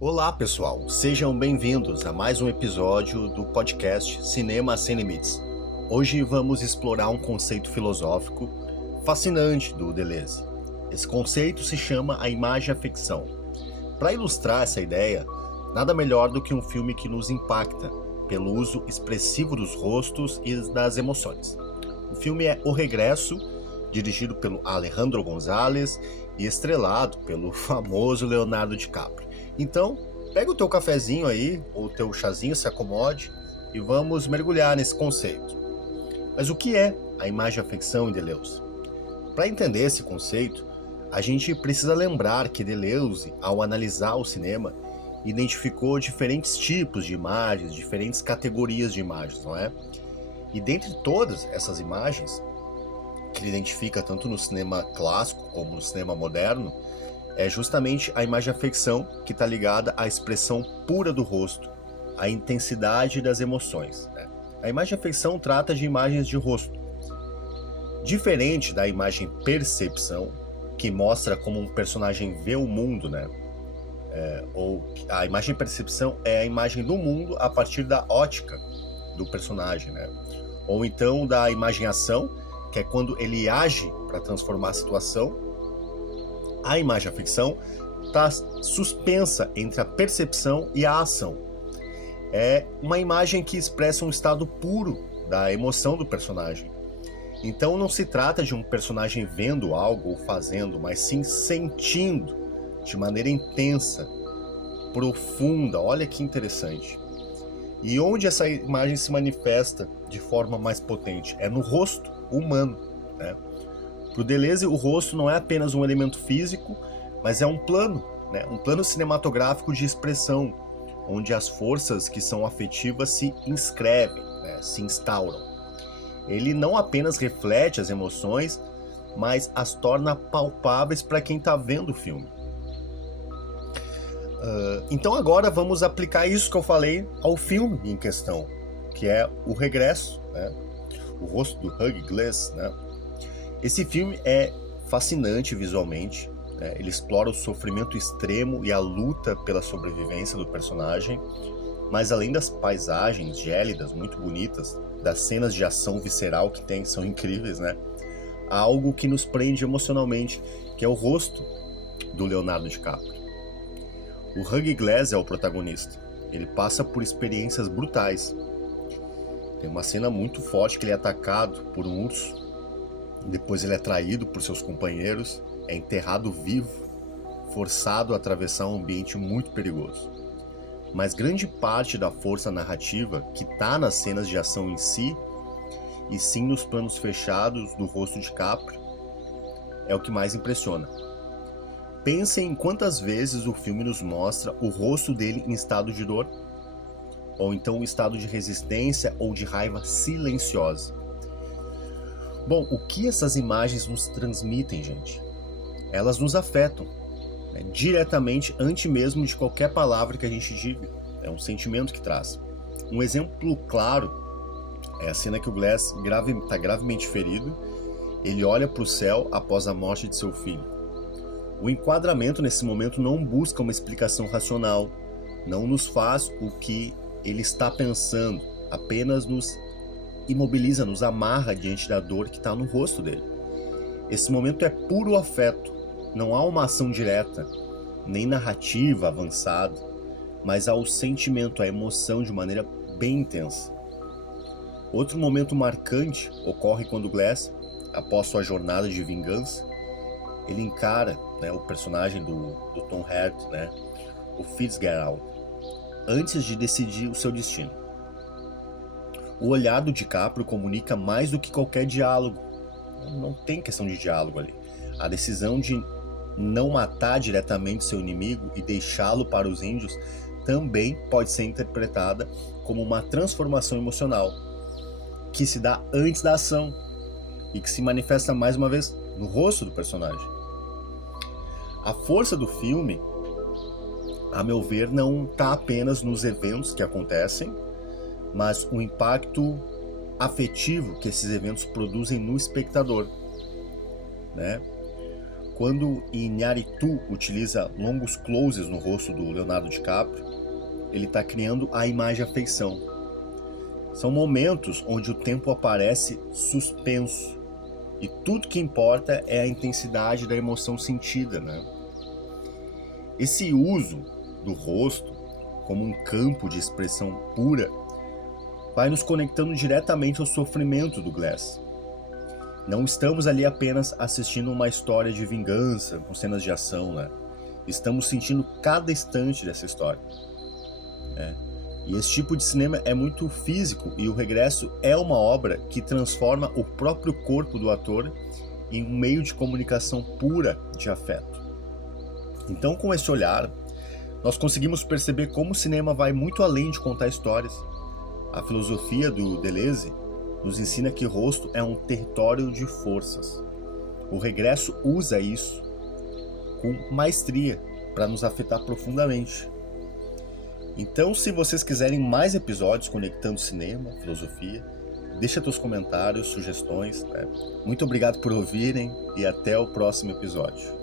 Olá, pessoal. Sejam bem-vindos a mais um episódio do podcast Cinema Sem Limites. Hoje vamos explorar um conceito filosófico fascinante do Deleuze. Esse conceito se chama a imagem-afecção. Para ilustrar essa ideia, nada melhor do que um filme que nos impacta pelo uso expressivo dos rostos e das emoções. O filme é O Regresso, dirigido pelo Alejandro González e estrelado pelo famoso Leonardo DiCaprio. Então, pega o teu cafezinho aí, ou o teu chazinho, se acomode, e vamos mergulhar nesse conceito. Mas o que é a imagem-afecção em Deleuze? Para entender esse conceito, a gente precisa lembrar que Deleuze, ao analisar o cinema, identificou diferentes tipos de imagens, diferentes categorias de imagens, não é? E dentre todas essas imagens, que ele identifica tanto no cinema clássico como no cinema moderno, é justamente a imagem-afecção que está ligada à expressão pura do rosto, à intensidade das emoções, né? A imagem-afecção trata de imagens de rosto. Diferente da imagem-percepção, que mostra como um personagem vê o mundo, né? Ou a imagem-percepção é a imagem do mundo a partir da ótica do personagem, né? Ou então da imagem-ação, que é quando ele age para transformar a situação. A imagem-afecção está suspensa entre a percepção e a ação. É uma imagem que expressa um estado puro da emoção do personagem. Então não se trata de um personagem vendo algo ou fazendo, mas sim sentindo de maneira intensa, profunda. Olha que interessante. E onde essa imagem se manifesta de forma mais potente? É no rosto humano, né? Para o Deleuze, o rosto não é apenas um elemento físico, mas é um plano, né? Um plano cinematográfico de expressão, onde as forças que são afetivas se inscrevem, né? Se instauram. Ele não apenas reflete as emoções, mas as torna palpáveis para quem está vendo o filme. Então agora vamos aplicar isso que eu falei ao filme em questão, que é O Regresso, né? O rosto do Hugh Glass, né? Esse filme é fascinante visualmente, né? Ele explora o sofrimento extremo e a luta pela sobrevivência do personagem, mas além das paisagens gélidas, muito bonitas, das cenas de ação visceral que tem, são incríveis, né? Há algo que nos prende emocionalmente, que é o rosto do Leonardo DiCaprio. O Hugh Glass é o protagonista. Ele passa por experiências brutais. Tem uma cena muito forte que ele é atacado por um urso. Depois ele é traído por seus companheiros, é enterrado vivo, forçado a atravessar um ambiente muito perigoso. Mas grande parte da força narrativa que está nas cenas de ação em si, e sim nos planos fechados do rosto de DiCaprio, é o que mais impressiona. Pensem em quantas vezes o filme nos mostra o rosto dele em estado de dor, ou então um estado de resistência ou de raiva silenciosa. Bom, o que essas imagens nos transmitem, gente? Elas nos afetam, né, diretamente antes mesmo de qualquer palavra que a gente diga. É um sentimento que traz. Um exemplo claro é a cena que o Glass está gravemente ferido. Ele olha para o céu após a morte de seu filho. O enquadramento nesse momento não busca uma explicação racional, não nos faz o que ele está pensando, apenas nos imobiliza, nos amarra diante da dor que está no rosto dele. Esse momento é puro afeto, não há uma ação direta, nem narrativa avançada, mas há o sentimento, a emoção de maneira bem intensa. Outro momento marcante ocorre quando Glass, após sua jornada de vingança, ele encara, né, o personagem do Tom Hardy, né, o Fitzgerald, antes de decidir o seu destino. O olhar do DiCaprio comunica mais do que qualquer diálogo. Não tem questão de diálogo ali. A decisão de não matar diretamente seu inimigo e deixá-lo para os índios também pode ser interpretada como uma transformação emocional que se dá antes da ação e que se manifesta mais uma vez no rosto do personagem. A força do filme, a meu ver, não está apenas nos eventos que acontecem, mas o impacto afetivo que esses eventos produzem no espectador, né? Quando Iñárritu utiliza longos closes no rosto do Leonardo DiCaprio, ele está criando a imagem-afeição. São momentos onde o tempo aparece suspenso e tudo que importa é a intensidade da emoção sentida, né? Esse uso do rosto como um campo de expressão pura vai nos conectando diretamente ao sofrimento do Glass. Não estamos ali apenas assistindo uma história de vingança com cenas de ação, né? Estamos sentindo cada instante dessa história. E esse tipo de cinema é muito físico e O Regresso é uma obra que transforma o próprio corpo do ator em um meio de comunicação pura de afeto. Então, com esse olhar, nós conseguimos perceber como o cinema vai muito além de contar histórias. A filosofia do Deleuze nos ensina que o rosto é um território de forças. O Regresso usa isso com maestria para nos afetar profundamente. Então, se vocês quiserem mais episódios conectando cinema, filosofia, deixa seus comentários, sugestões. Muito obrigado por ouvirem e até o próximo episódio.